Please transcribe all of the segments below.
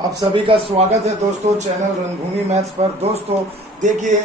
आप सभी का स्वागत है दोस्तों चैनल रंगभूमि मैथ्स पर। दोस्तों देखिए,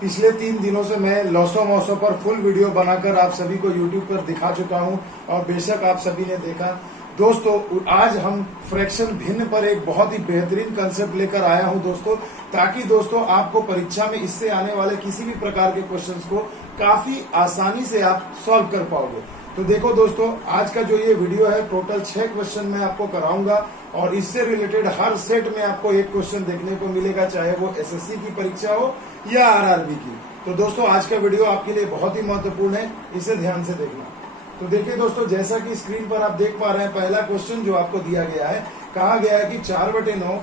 पिछले 3 दिनों से मैं लॉसो मौसो पर फुल वीडियो बनाकर आप सभी को यूट्यूब पर दिखा चुका हूं और बेशक आप सभी ने देखा। दोस्तों आज हम फ्रैक्शन भिन्न पर एक बहुत ही बेहतरीन कंसेप्ट लेकर आया हूं दोस्तों, ताकि दोस्तों आपको परीक्षा में इससे आने वाले किसी भी प्रकार के क्वेश्चंस को काफी आसानी से आप सॉल्व कर पाओगे। तो देखो दोस्तों, आज का जो ये वीडियो है टोटल 6 क्वेश्चन मैं आपको कराऊंगा और इससे रिलेटेड हर सेट में आपको एक क्वेश्चन देखने को मिलेगा, चाहे वो एसएससी की परीक्षा हो या आरआरबी की। तो दोस्तों आज का वीडियो आपके लिए बहुत ही महत्वपूर्ण है, इसे ध्यान से देखना। तो देखिए दोस्तों, जैसा कि स्क्रीन पर आप देख पा रहे हैं, पहला क्वेश्चन जो आपको दिया गया है, कहा गया है कि 4/9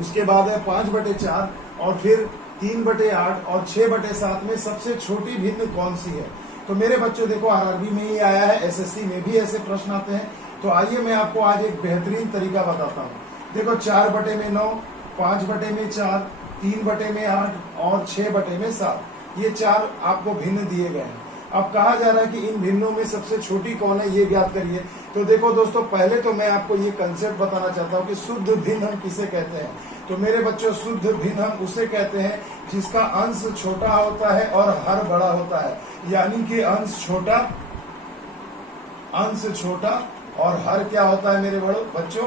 उसके बाद है 5/4 और फिर 3/8 और 6/7 में सबसे छोटी भिन्न कौन सी है। तो मेरे बच्चों देखो, आरआरबी में ही आया है, एसएससी में भी ऐसे प्रश्न आते हैं। तो आइए मैं आपको आज एक बेहतरीन तरीका बताता हूँ। देखो 4/9, 5/4, 3/8 और 6/7, ये 4 आपको भिन्न दिए गए हैं। अब कहा जा रहा है कि इन भिन्नों में सबसे छोटी कौन है, ये ज्ञात करिए। तो देखो दोस्तों, पहले तो मैं आपको ये कंसेप्ट बताना चाहता हूँ कि शुद्ध भिन्न हम किसे कहते हैं। तो मेरे बच्चों, शुद्ध भिन्न हम उसे कहते हैं जिसका अंश छोटा होता है और हर बड़ा होता है। यानी कि अंश छोटा और हर क्या होता है मेरे बच्चों,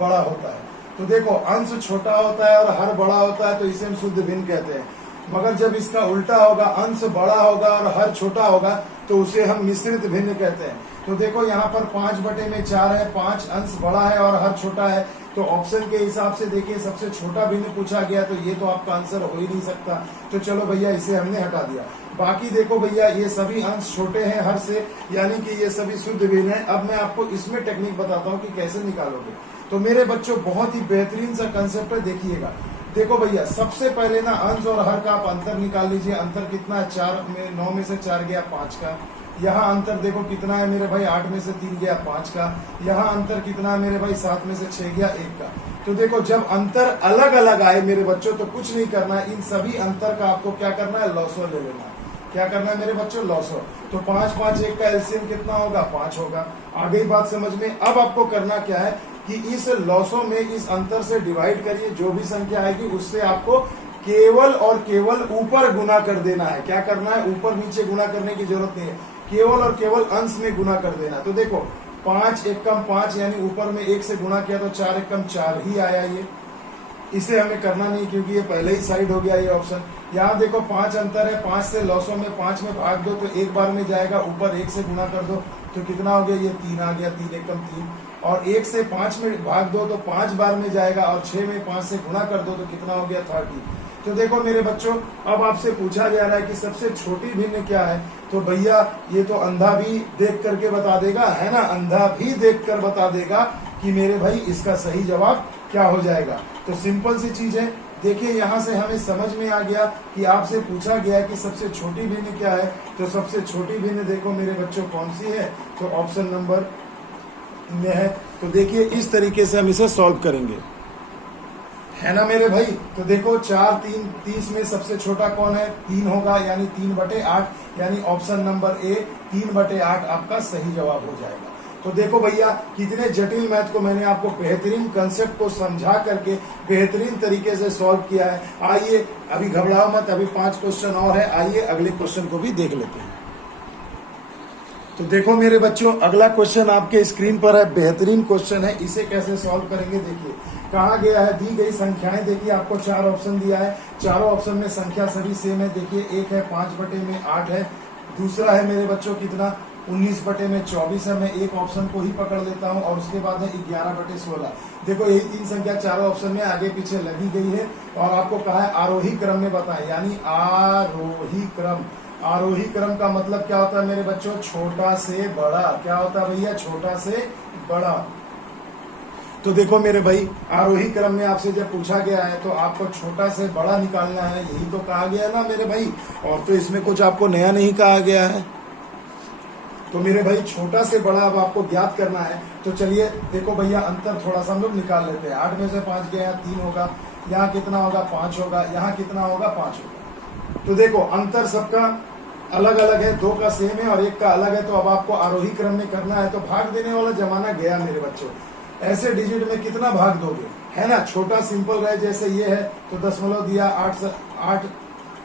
बड़ा होता है। तो देखो, अंश छोटा होता है और हर बड़ा होता है, तो इसे हम शुद्ध भिन्न कहते हैं। मगर जब इसका उल्टा होगा, अंश बड़ा होगा और हर छोटा होगा, तो उसे हम मिश्रित भिन्न कहते हैं। तो देखो यहाँ पर 5/4 है, 5 अंश बड़ा है और हर छोटा है। तो ऑप्शन के हिसाब से देखिए, सबसे छोटा भिन्न पूछा गया, तो ये तो आपका आंसर हो ही नहीं सकता। तो चलो भैया, इसे हमने हटा दिया। बाकी देखो भैया, ये सभी अंश छोटे हैं हर से, यानी कि ये सभी शुद्ध भिन्न है। अब मैं आपको इसमें टेक्निक बताता हूँ कि कैसे निकालोगे। तो मेरे बच्चों, बहुत ही बेहतरीन सा कंसेप्ट है, देखिएगा। देखो भैया, सबसे पहले ना अंश और हर का आप अंतर निकाल लीजिए। अंतर कितना है, 9 में से 4 गया 5 का। यहाँ अंतर देखो कितना है मेरे भाई, 8 में से 3 गया 5 का। यहाँ अंतर कितना है मेरे भाई, 7 में से 6 गया 1 का। तो देखो, जब अंतर अलग अलग आए मेरे बच्चों, तो कुछ नहीं करना है, इन सभी अंतर का आपको क्या करना है, लॉसो ले लेना है। क्या करना है मेरे बच्चों, लॉसो। तो 5, 5, 1 का एलसीएम कितना होगा, 5 होगा। आगे बात समझ में। अब आपको करना क्या है कि इस लॉसो में इस अंतर से डिवाइड करिए, जो भी संख्या आएगी उससे आपको केवल और केवल ऊपर गुना कर देना है। क्या करना है, ऊपर नीचे गुना करने की जरूरत नहीं है, केवल और केवल अंश में गुना कर देना। तो देखो, 5 एकम 5, यानी ऊपर में 1 से गुना किया तो 4 एकम 4 ही आया। ये इसे हमें करना नहीं, क्योंकि ये पहले ही साइड हो गया ये ऑप्शन। यहाँ देखो 5 अंतर है, 5 से लॉसो में 5 में भाग दो तो एक बार में जाएगा, ऊपर 1 से गुना कर दो तो कितना हो गया, ये 3 आ गया, 3 एकम 3। और 1 से 5 में भाग दो तो 5 बार में जाएगा, और 6 में 5 से गुना कर दो तो कितना हो गया, 30। तो देखो मेरे बच्चों, अब आपसे पूछा जा रहा है कि सबसे छोटी भिन्न क्या है। तो भैया, ये तो अंधा भी देख करके बता देगा, है ना, अंधा भी देख कर बता देगा कि मेरे भाई इसका सही जवाब क्या हो जाएगा। तो सिंपल सी चीज है। देखिए, यहाँ से हमें समझ में आ गया कि आपसे पूछा गया कि सबसे छोटी भिन्न क्या है। तो सबसे छोटी भिन्न देखो मेरे बच्चों कौन सी है, तो ऑप्शन नंबर में है। तो देखिए, इस तरीके से हम इसे सॉल्व करेंगे, है ना मेरे भाई। तो देखो 4, 3, 30 में सबसे छोटा कौन है, 3 होगा, यानी 3/8, यानी ऑप्शन नंबर ए 3/8 आपका सही जवाब हो जाएगा। तो देखो भैया, कितने जटिल मैथ को मैंने आपको बेहतरीन कंसेप्ट को समझा करके बेहतरीन तरीके से सॉल्व किया है। आइए, अभी घबराओ मत, अभी 5 क्वेश्चन और है। आइए अगले क्वेश्चन को भी देख लेते हैं। तो देखो मेरे बच्चों, अगला क्वेश्चन आपके स्क्रीन पर है, बेहतरीन क्वेश्चन है। इसे कैसे सॉल्व करेंगे, देखिए कहा गया है, दी गई संख्याएं देखिए, आपको 4 ऑप्शन दिया है। चारों ऑप्शन में संख्या सभी सेम है। देखिए, एक है 5/8 है, दूसरा है मेरे बच्चों कितना, 19/24 है। मैं एक ऑप्शन को ही पकड़ लेता हूं, और उसके बाद है 11/16। देखो, यही 3 संख्या चारों ऑप्शन में आगे पीछे लगी गई है, और आपको कहा है आरोही क्रम में बताएं, यानी आरोही क्रम। आरोही क्रम का मतलब क्या होता है मेरे बच्चों, छोटा से बड़ा। क्या होता है भैया, छोटा से बड़ा। तो देखो मेरे भाई, आरोही क्रम में आपसे जब पूछा गया है तो आपको छोटा से बड़ा निकालना है, यही तो कहा गया है ना मेरे भाई। और तो इसमें कुछ आपको नया नहीं कहा गया है। तो मेरे भाई, छोटा से बड़ा अब आपको ज्ञात करना है। तो चलिए देखो भैया, अंतर थोड़ा सा हम लोग निकाल लेते हैं। 8 में से 5 गया, 3 होगा। यहाँ कितना होगा, 5 होगा। यहाँ कितना होगा, 5 होगा। तो देखो, अंतर सबका अलग अलग है, 2 का सेम है और 1 का अलग है। तो अब आपको आरोही क्रम में करना है। तो भाग देने वाला जमाना गया मेरे बच्चों। ऐसे डिजिट में कितना भाग दोगे, है ना। छोटा सिंपल रहे जैसे ये है तो दशमलव दिया, 8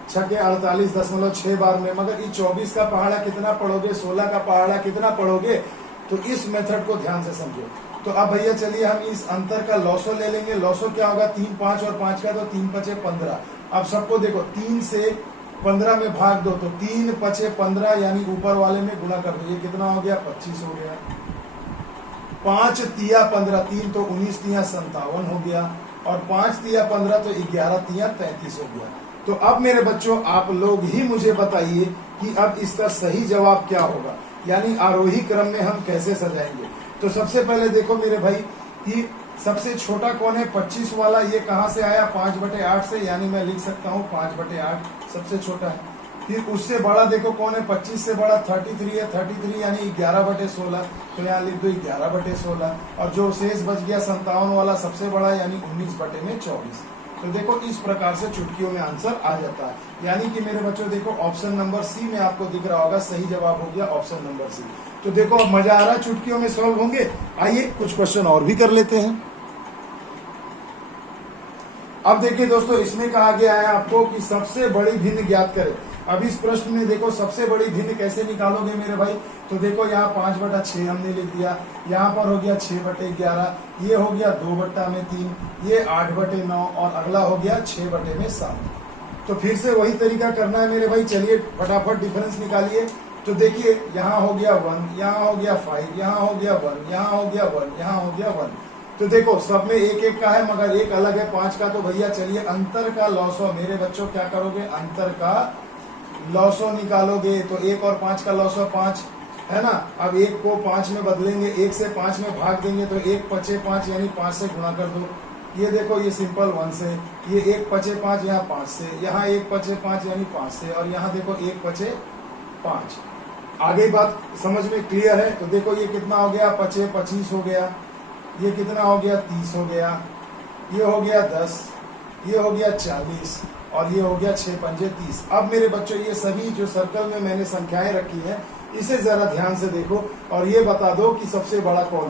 छके 48.6 बार में, मगर ये 24 का पहाड़ा कितना पढ़ोगे, 16 का पहाड़ा कितना पढ़ोगे। तो इस मेथड को ध्यान से समझो। तो अब भैया चलिए हम इस अंतर का लॉसो ले लेंगे। लॉसो क्या होगा, 3 5 और 5 का, तो 3 5 15। अब सबको देखो 3 से 15 में भाग दो, तो 3 5 15 यानी ऊपर वाले में गुणा कर दो, ये कितना हो गया, 25 हो गया। 5 तिया 15, 3 तो 19 तिया 57 हो गया, और 5 तिया 15 तो 11 तिया 33 हो गया। तो अब मेरे बच्चों आप लोग ही मुझे बताइए कि अब इसका सही जवाब क्या होगा, यानी आरोही क्रम में हम कैसे सजाएंगे। तो सबसे पहले देखो मेरे भाई कि सबसे छोटा कौन है, 25 वाला, ये कहां से आया, 5/8 से, यानी मैं लिख सकता हूँ 5/8 सबसे छोटा है। फिर उससे बड़ा देखो कौन है, 25 से बड़ा 33 है, 33 यानी 11/16, तो यहाँ लिख दो 11/16। और जो शेष बच गया 57 वाला सबसे बड़ा, यानी 19/24। तो देखो इस प्रकार से चुटकियों में आंसर आ जाता है। यानी कि मेरे बच्चों देखो ऑप्शन नंबर सी में आपको दिख रहा होगा, सही जवाब हो गया ऑप्शन नंबर सी। तो देखो अब मजा आ रहा है, चुटकियों में सॉल्व होंगे। आइए कुछ क्वेश्चन और भी कर लेते हैं। अब देखिए दोस्तों, इसमें कहा गया है आपको कि सबसे बड़ी भिन्न ज्ञात करें। अब इस प्रश्न में देखो सबसे बड़ी भिन्न कैसे निकालोगे मेरे भाई। तो देखो यहाँ 5/6 हमने लिख दिया, यहाँ पर हो गया 6/11, ये हो गया 2/3, ये 8/9, और अगला हो गया 6/7। तो फिर से वही तरीका करना है मेरे भाई। चलिए फटाफट डिफरेंस निकालिए। तो देखिए यहाँ हो गया 1, यहाँ हो गया 5, यहाँ हो गया 1, यहाँ हो गया 1, यहाँ हो गया 1। तो देखो सब में एक एक का है, मगर एक अलग है 5 का। तो भैया चलिए अंतर का लॉसो मेरे बच्चों क्या करोगे, अंतर का लॉसो निकालोगे। तो 1 और 5 का लॉसो 5 है ना। अब 1 को 5 में बदलेंगे, 1 से 5 में भाग देंगे, तो 1 5 5 यानी 5 से गुणा कर दो। ये देखो ये सिंपल 1 से, ये 1 5 5 यहाँ 5 से, यहाँ 1 5 5 यानी 5 से, और यहाँ देखो 1 5 5। आगे बात समझ में क्लियर है। तो देखो ये कितना हो गया, 5 25 हो गया, ये कितना हो गया 30 हो गया, ये हो गया 10, ये हो गया 40, और ये हो गया 6 पंजे 30। अब मेरे बच्चों ये सभी जो सर्कल में मैंने संख्याएं रखी हैं, इसे जरा ध्यान से देखो और ये बता दो कि सबसे बड़ा कौन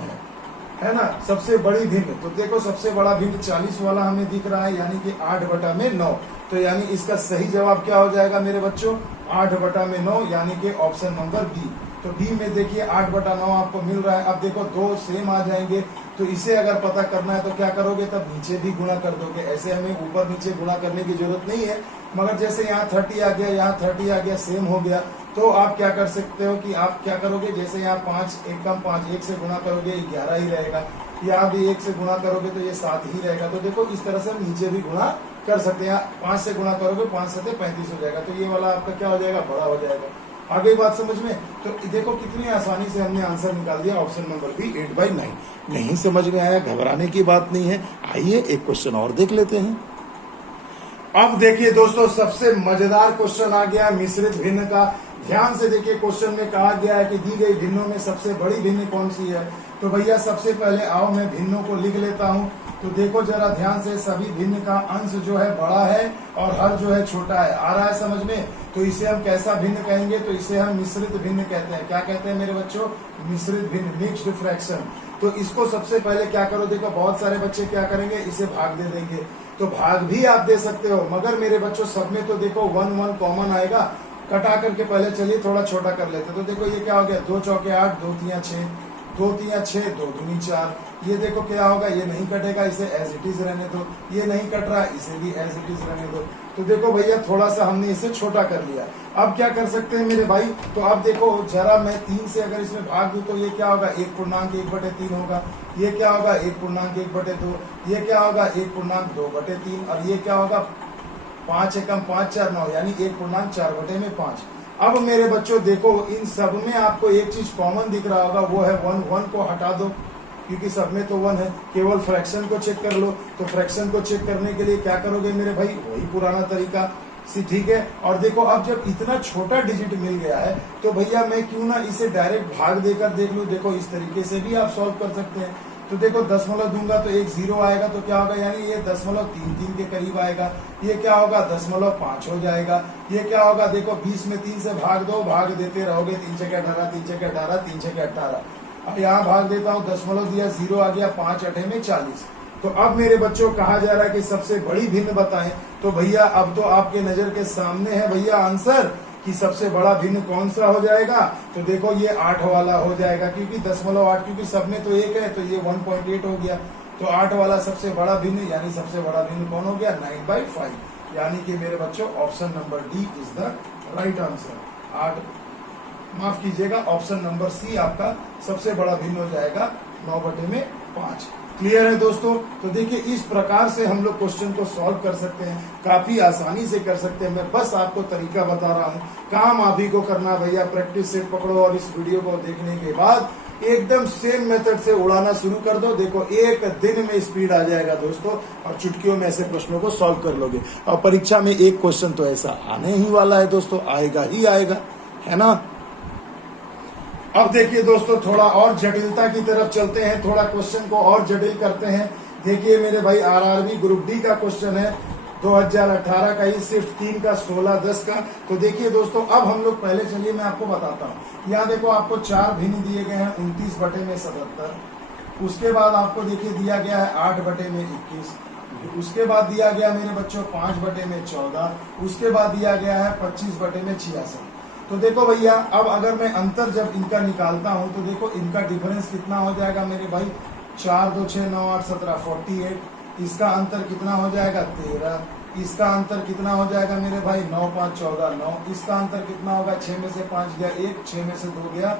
है ना, सबसे बड़ी भिन्न। तो देखो सबसे बड़ा भिन्न 40 वाला हमें दिख रहा है, यानी कि 8/9। तो यानी इसका सही जवाब क्या हो जाएगा मेरे बच्चों, 8/9, यानी कि ऑप्शन नंबर बी। तो बी में देखिए 8/9 आपको मिल रहा है। अब देखो 2 सेम आ जाएंगे, तो इसे अगर पता करना है तो क्या करोगे, तब नीचे भी गुणा कर दोगे। ऐसे हमें ऊपर नीचे गुणा करने की जरूरत नहीं है, मगर जैसे यहाँ 30 आ गया, यहाँ 30 आ गया, सेम हो गया। तो आप क्या कर सकते हो कि आप क्या करोगे, जैसे यहाँ 5 1 कम 5, 1 से गुणा करोगे 11 ही रहेगा, यहाँ भी 1 से गुणा करोगे तो ये 7 ही रहेगा। तो देखो इस तरह से हम नीचे भी गुणा कर सकते हैं। 5 से गुणा करोगे 5 7 35 हो जाएगा, तो ये वाला आपका क्या हो जाएगा, बड़ा हो जाएगा। आ गई बात समझ में। तो देखो कितनी आसानी से हमने आंसर निकाल दिया, ऑप्शन नंबर बी 8/9। नहीं समझ में आया, घबराने की बात नहीं है। आइए एक क्वेश्चन और देख लेते हैं। अब देखिए दोस्तों सबसे मजेदार क्वेश्चन आ गया मिश्रित भिन्न का। ध्यान से देखिए, क्वेश्चन में कहा गया है कि दी गई भिन्नों में सबसे बड़ी भिन्न कौन सी है। तो भैया सबसे पहले आओ मैं भिन्नों को लिख लेता हूं। तो देखो जरा ध्यान से, सभी भिन्न का अंश जो है बड़ा है और हर जो है छोटा है। आ रहा है समझ में। तो इसे हम कैसा भिन्न कहेंगे, तो इसे हम मिश्रित भिन्न कहते हैं। क्या कहते हैं मेरे बच्चों, मिश्रित भिन्न, मिक्स्ड फ्रैक्शन। तो इसको सबसे पहले क्या करो, देखो बहुत सारे बच्चे क्या करेंगे, इसे भाग दे देंगे। तो भाग भी आप दे सकते हो, मगर मेरे बच्चों सब में तो देखो 1 1 कॉमन आएगा। कटा करके पहले चलिए थोड़ा छोटा कर लेते। तो देखो ये क्या हो गया, 2 चौके 8, 2 तिया 6, 2 तिया 6, 2 दूनी 4। ये देखो क्या होगा, ये नहीं कटेगा, इसे एज इट इज रहने दो। ये नहीं कट रहा, इसे भी एज इट इज रहने दो। तो देखो भैया थोड़ा सा हमने इसे छोटा कर लिया। अब क्या कर सकते हैं मेरे भाई, तो अब देखो जरा मैं 3 से अगर इसमें भाग दूं तो ये क्या होगा, 1.1/3 होगा। ये क्या होगा, 1.1/2। ये क्या होगा, 1.2/3। और ये क्या होगा, 5 एकम 5 4 9, यानी 1.4/5। अब मेरे बच्चों देखो इन सब में आपको एक चीज कॉमन दिख रहा होगा, वो है 1 1 को हटा दो, क्योंकि सब में तो 1 है। केवल फ्रैक्शन को चेक कर लो। तो फ्रैक्शन को चेक करने के लिए क्या करोगे मेरे भाई, वही पुराना तरीका सी, ठीक है। और देखो अब जब इतना छोटा डिजिट मिल गया है, तो भैया मैं क्यों ना इसे डायरेक्ट भाग देकर देख लूं। देखो इस तरीके से भी आप सॉल्व कर सकते हैं। तो देखो दशमलव दूंगा तो एक 0 आएगा, तो क्या होगा, यानी ये 0.33 के करीब आएगा। ये क्या होगा, 0.5 हो जाएगा। ये क्या होगा, देखो 20 में 3 से भाग दो, भाग देते रहोगे, 3 छके 18, 3 छके 18, 3 छके 18। अब यहाँ भाग देता हूँ, दशमलव दिया, 0 आ गया, 5 8 में 40। तो अब मेरे बच्चों कहा जा रहा है कि सबसे बड़ी भिन्न बताएं। तो भैया अब तो आपके नजर के सामने है भैया आंसर कि सबसे बड़ा भिन्न कौन सा हो जाएगा। तो देखो ये 8 वाला हो जाएगा, क्योंकि 0.8, क्योंकि सब में तो 1 है, तो ये 1.8 हो गया। तो 8 वाला सबसे बड़ा भिन्न, यानी सबसे बड़ा भिन्न कौन हो गया, 9/5। यानी कि मेरे बच्चों option number D is the right answer. 8, माफ कीजिएगा, ऑप्शन नंबर सी आपका सबसे बड़ा भिन्न हो जाएगा, 9/5। क्लियर है दोस्तों। तो देखिए इस प्रकार से हम लोग क्वेश्चन को सॉल्व कर सकते हैं, काफी आसानी से कर सकते हैं। मैं बस आपको तरीका बता रहा हूँ, काम आप ही को करना भैया। प्रैक्टिस सेट पकड़ो और इस वीडियो को देखने के बाद एकदम सेम मेथड से उड़ाना शुरू कर दो। देखो एक दिन में स्पीड आ जाएगा दोस्तों, और चुटकियों में ऐसे प्रश्नों को सॉल्व कर लोगे। और परीक्षा में एक क्वेश्चन तो ऐसा आने ही वाला है दोस्तों, आएगा ही आएगा, है ना। अब देखिए दोस्तों थोड़ा और जटिलता की तरफ चलते हैं, थोड़ा क्वेश्चन को और जटिल करते हैं। देखिए मेरे भाई आरआरबी ग्रुप डी का क्वेश्चन है 2018 का, ये सिर्फ 3 का 16-10 का। तो देखिए दोस्तों अब हम लोग पहले चलिए मैं आपको बताता हूँ। यहाँ देखो आपको 4 भिन्न दिए गए हैं, 29/77। उसके बाद आपको देखिए दिया गया है 8/21। उसके बाद दिया गया मेरे बच्चों 5/14। उसके बाद दिया गया है 25/66। तो देखो भैया अब अगर मैं अंतर जब इनका निकालता हूं तो देखो इनका डिफरेंस कितना हो जाएगा मेरे भाई, 4 2 6 9 8 17 48। इसका अंतर कितना हो जाएगा 13। इसका अंतर कितना हो जाएगा मेरे भाई 9 5 14 9। इसका अंतर कितना होगा, 6 में से 5 गया 1, 6 में से 2 गया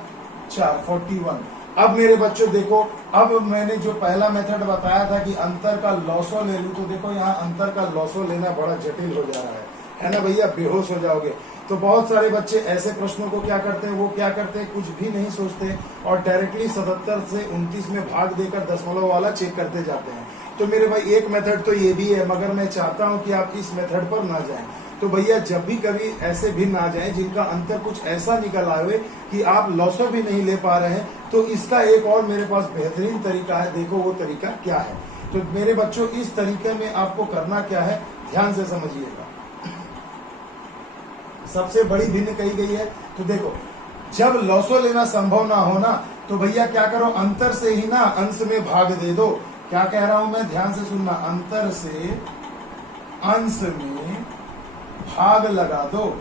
4, 41। अब मेरे बच्चों देखो, अब मैंने जो पहला मेथड बताया था कि अंतर का लॉसो ले लूं, तो देखो यहाँ अंतर का लॉसो लेना बड़ा जटिल हो जा रहा है ना भैया, बेहोश हो जाओगे। तो बहुत सारे बच्चे ऐसे प्रश्नों को क्या करते हैं, वो क्या करते हैं, कुछ भी नहीं सोचते और डायरेक्टली 77 से 29 में भाग देकर दशमलव वाला चेक करते जाते हैं। तो मेरे भाई एक मेथड तो ये भी है, मगर मैं चाहता हूं कि आप इस मेथड पर ना जाएं। तो भैया जब भी कभी ऐसे भी ना जाएं जिनका अंतर कुछ ऐसा निकल आए कि आप लॉसो भी नहीं ले पा रहे हैं, तो इसका एक और मेरे पास बेहतरीन तरीका है। देखो वो तरीका क्या है। तो मेरे बच्चों इस तरीके में आपको करना क्या है, ध्यान से समझिएगा। सबसे बड़ी भिन्न कही गई है, तो देखो जब लॉसो लेना संभव ना हो ना, तो भैया क्या करो, अंतर से ही ना अंश में भाग दे दो। क्या कह रहा हूं मैं, ध्यान से सुनना, अंतर से अंश में भाग लगा दो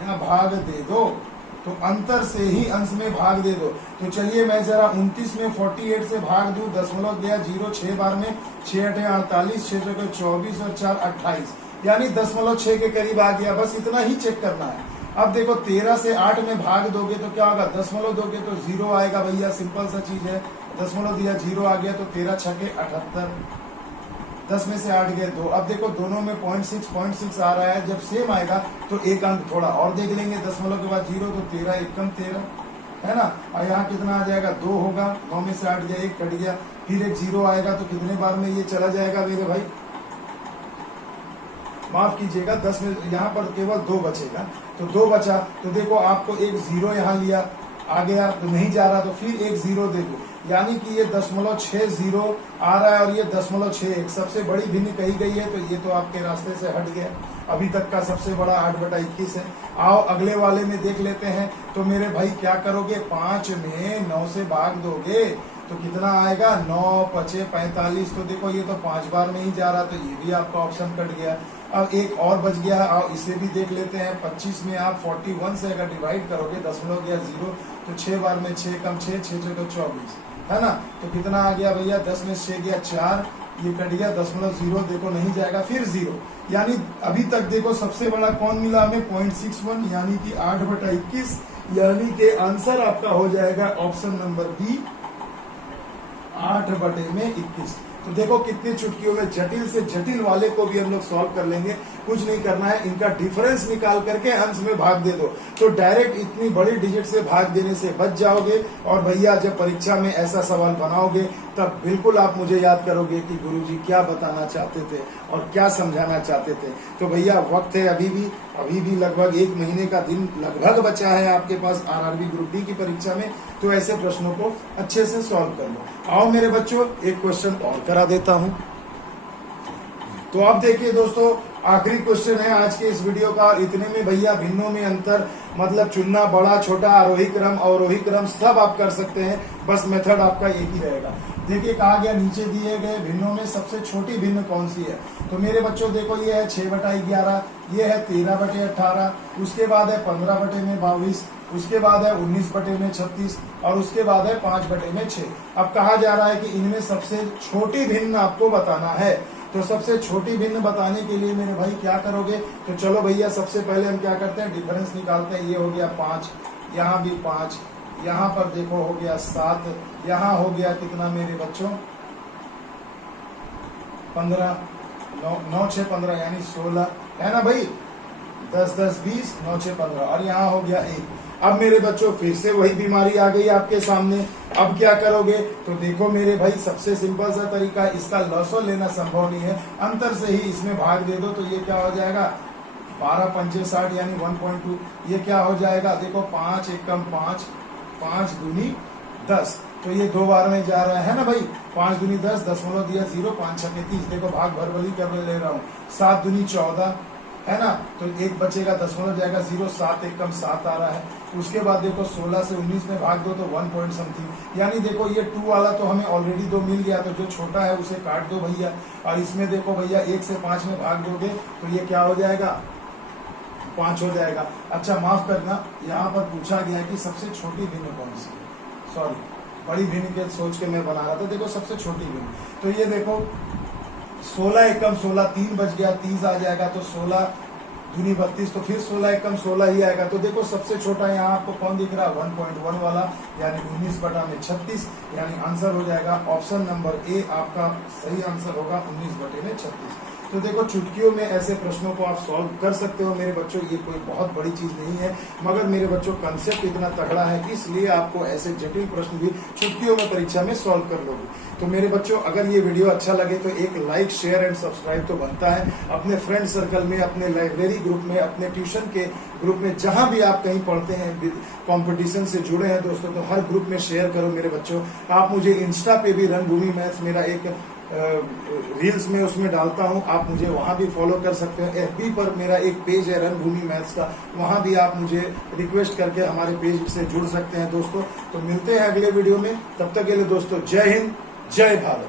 या भाग दे दो। तो अंतर से ही अंश में भाग दे दो। तो चलिए मैं जरा 29 में 48 से भाग दूं, दशमलव गया 0, 6 बार में 6 8 48, 6 6 24 और 4 28, यानी 0.6 के करीब आ गया। बस इतना ही चेक करना है। अब देखो 13 से 8 में भाग दोगे तो क्या होगा, दशमलव दोगे तो 0 आएगा भैया, सिंपल सा चीज है। दशमलव दिया 0 आ गया, तो 13 छके 78, 10 में से 8 गए 2। अब देखो दोनों में 0.6 आ रहा है, जब सेम आएगा तो एक अंक थोड़ा और देख लेंगे, दशमलव के बाद 0, तो 13 एकम 13 है ना। और यहाँ कितना आ जाएगा, 2 होगा, 9 में से 8 गया, 1 कट गया, फिर एक 0 आएगा, तो कितने बार में ये चला जाएगा मेरे भाई, माफ कीजिएगा 10 में, यहाँ पर केवल 2 बचेगा, तो 2 बचा। तो देखो आपको एक 0 यहाँ लिया, आ गया तो नहीं जा रहा, तो फिर एक 0 दे दो, यानी कि ये 0.60 आ रहा है और ये 0.61 सबसे बड़ी भिन्न कही गई है। तो ये तो आपके रास्ते से हट गया। अभी तक का सबसे बड़ा 8/21 है। आओ अगले वाले में देख लेते हैं। तो मेरे भाई क्या करोगे, 5 में 9 से भाग दोगे तो कितना आएगा, 9 5 45। तो देखो ये तो 5 बार में ही जा रहा, तो ये भी आपका ऑप्शन कट गया। अब एक और बच गया है, आओ इसे भी देख लेते हैं। 25 में आप 41 से अगर डिवाइड करोगे, दशमलव गया 0, तो 6 बार में 6 कम 6, 6 6 तो 24 है ना। तो कितना आ गया भैया, 10 में 6 गया 4, ये कट गया, 0.0 देखो नहीं जाएगा, फिर 0। यानी अभी तक देखो सबसे बड़ा कौन मिला हमें, 0.61, यानी कि 8/21, यानी कि आंसर आपका हो जाएगा ऑप्शन नंबर बी, 8/21। तो देखो कितनी चुटकियों में जटिल से जटिल वाले को भी हम लोग सॉल्व कर लेंगे। कुछ नहीं करना है, इनका डिफरेंस निकाल करके अंश में भाग दे दो, तो डायरेक्ट इतनी बड़ी डिजिट से भाग देने से बच जाओगे। और भैया जब परीक्षा में ऐसा सवाल बनाओगे तब बिल्कुल आप मुझे याद करोगे कि गुरुजी क्या बताना चाहते थे और क्या समझाना चाहते थे। तो भैया वक्त है अभी भी लगभग 1 महीने का दिन लगभग बचा है आपके पास आरआरबी ग्रुप डी की परीक्षा में। तो ऐसे प्रश्नों को अच्छे से सॉल्व कर लो। आओ मेरे बच्चों एक क्वेश्चन और करा देता हूं। तो अब देखिए दोस्तों, आखिरी क्वेश्चन है आज के इस वीडियो का। इतने में भैया भिन्नों में अंतर मतलब चुनना बड़ा छोटा, आरोही क्रम अवरोही क्रम सब आप कर सकते हैं, बस मेथड आपका एक ही रहेगा। देखिए कहा गया नीचे दिए गए भिन्नों में सबसे छोटी भिन्न कौन सी है। तो मेरे बच्चों देखो ये है 6/11, ये है 13/18, उसके बाद है 15/22, उसके बाद है 19/36 और उसके बाद है 5/6। अब कहा जा रहा है कि इनमें सबसे छोटी भिन्न आपको बताना है। तो सबसे छोटी भिन्न बताने के लिए मेरे भाई क्या करोगे, तो चलो भैया सबसे पहले हम क्या करते हैं, डिफरेंस निकालते हैं। ये हो गया 5, यहाँ भी 5, यहाँ पर देखो हो गया 7, यहाँ हो गया कितना मेरे बच्चों 15, 9 6 15 यानी 16 है ना भाई, 10 10 20, 9 6 15 और यहाँ हो गया 1। अब मेरे बच्चों फिर से वही बीमारी आ गई आपके सामने। अब क्या करोगे, तो देखो मेरे भाई सबसे सिंपल सा तरीका, इसका लॉसर लेना संभव नहीं है, अंतर से ही इसमें भाग दे दो। तो ये क्या हो जाएगा 12 पंचे 60 यानी 1.2। ये क्या हो जाएगा, देखो 5 एकम 5, 5 दूनी 10, तो ये 2 बार में जा रहा है ना भाई। 5 दूनी 10, दशमलव दिया 0, 5 छक्के 30, देखो भाग भरभली कर ले रहा हूँ। 7 दूनी 14 है ना, तो एक बचेगा, दशमलव जाएगा 0, 7 एकम 7 आ रहा है। उसके बाद देखो 16 से 19 में भाग दो तो 1 पॉइंट समथिंग, यानी देखो ये 2 वाला तो हमें ऑलरेडी 2 मिल गया, तो जो छोटा है उसे काट दो भैया। और इसमें देखो भैया 1 से 5 में भाग दोगे तो ये क्या हो जाएगा 5 हो जाएगा। अच्छा माफ करना, यहाँ पर पूछा गया है कि सबसे छोटी भिन्न कौन सी है, सॉरी बड़ी भिन्न के सोच के मैं बना रहा था। देखो सबसे छोटी भिन्न, तो ये देखो 16 एकम 16, 3 बच गया 30 आ जाएगा, तो 16 दूनी 32, तो फिर 16 एकम 16 ही आएगा। तो देखो सबसे छोटा यहाँ आपको कौन दिख रहा है 1.1 वाला, यानी 19/36, यानी आंसर हो जाएगा ऑप्शन नंबर ए, आपका सही आंसर होगा 19/36। तो देखो चुटकियों में ऐसे प्रश्नों को आप सॉल्व कर सकते हो मेरे बच्चों, ये कोई बहुत बड़ी चीज नहीं है, मगर मेरे बच्चों कंसेप्ट इतना तगड़ा है इसलिए आपको ऐसे जटिल प्रश्न भी चुटकियों में परीक्षा में सॉल्व कर लोगे। तो मेरे बच्चों अगर ये वीडियो अच्छा लगे तो एक लाइक शेयर एंड सब्सक्राइब तो बनता है। अपने फ्रेंड सर्कल में, अपने लाइब्रेरी ग्रुप में, अपने ट्यूशन के ग्रुप में, जहां भी आप कहीं पढ़ते हैं कंपटीशन से जुड़े हैं दोस्तों, तो हर ग्रुप में शेयर करो मेरे बच्चों। आप मुझे इंस्टा पे भी रंगभूमि मैथ्स मेरा एक रील्स में उसमें डालता हूं, आप मुझे वहां भी फॉलो कर सकते हो। एफबी पर मेरा एक पेज है रणभूमि मैथ्स का, वहां भी आप मुझे रिक्वेस्ट करके हमारे पेज से जुड़ सकते हैं दोस्तों। तो मिलते हैं अगले वीडियो में, तब तक के लिए दोस्तों जय हिंद जय भारत।